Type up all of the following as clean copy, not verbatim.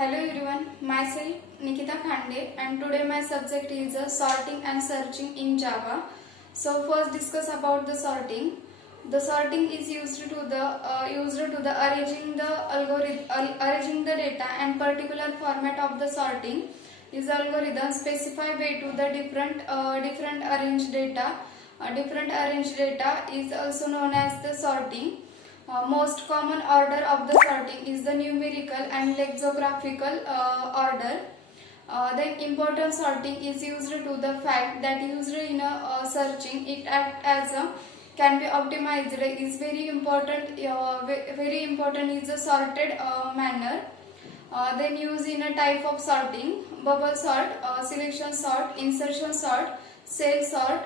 Hello everyone, myself Nikita Khande and today my subject is sorting and searching in Java. So first discuss about the sorting. The sorting is used to the arranging the data and particular format of the sorting is algorithm specify way to the different arranged data. Different arranged data is also known as the sorting. Most common order of the sorting is the numerical and lexicographical order. Then important sorting is used to the fact that used in searching it act as a can be optimized is very important. Very important is a sorted manner. Then use in a type of sorting: bubble sort, selection sort, insertion sort, cell sort,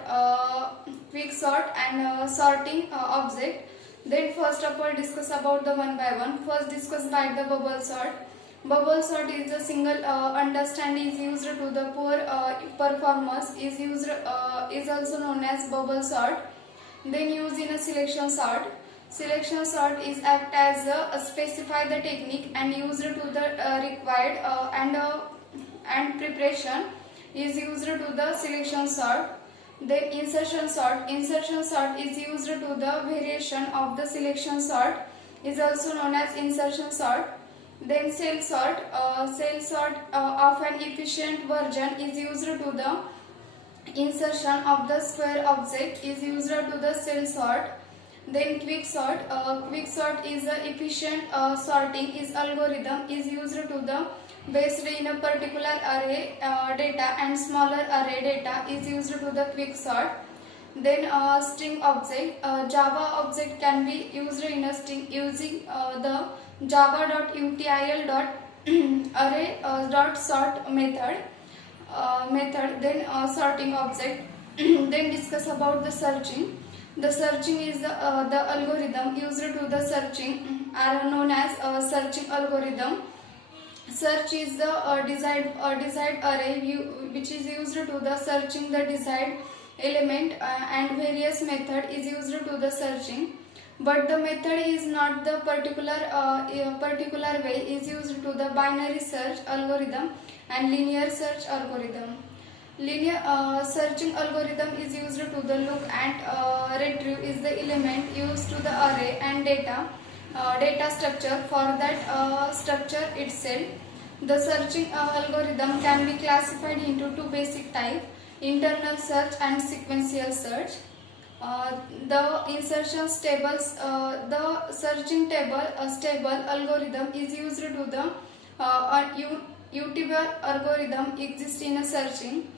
quick sort, and sorting object. Then first of all discuss about the one by one. First discuss by the bubble sort. Bubble sort is a single understand is used to the poor performers is also known as bubble sort. Then use in a selection sort. Selection sort is act as specify the technique and used to the required and preparation is used to the selection sort. Then insertion sort. Insertion sort is used to the variation of the selection sort is also known as insertion sort. Then cell sort. Cell sort of an efficient version is used to the insertion of the square object is used to the cell sort. Then quick sort. Quick sort is a efficient sorting is algorithm is used to the based in a particular array data and smaller array data is used to the quick sort. Then string object. Java object can be used in a string using the java.util.array.sort method. Then sorting object. Then discuss about the searching. The searching is the algorithm used to the searching are known as searching algorithm. Search is the desired array which is used to the searching the desired element and various method is used to the searching. But the method is not the particular way is used to the binary search algorithm and linear search algorithm. Linear searching algorithm is used to the look and retrieve is the element used to the array and data structure for that structure itself. The searching algorithm can be classified into two basic types: internal search and sequential search. The insertions tables, the searching stable algorithm is used to the utable algorithm exists in a searching.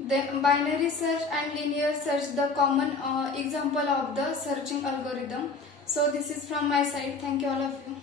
The binary search and linear search the common example of the searching algorithm. So this is from my side. Thank you all of you.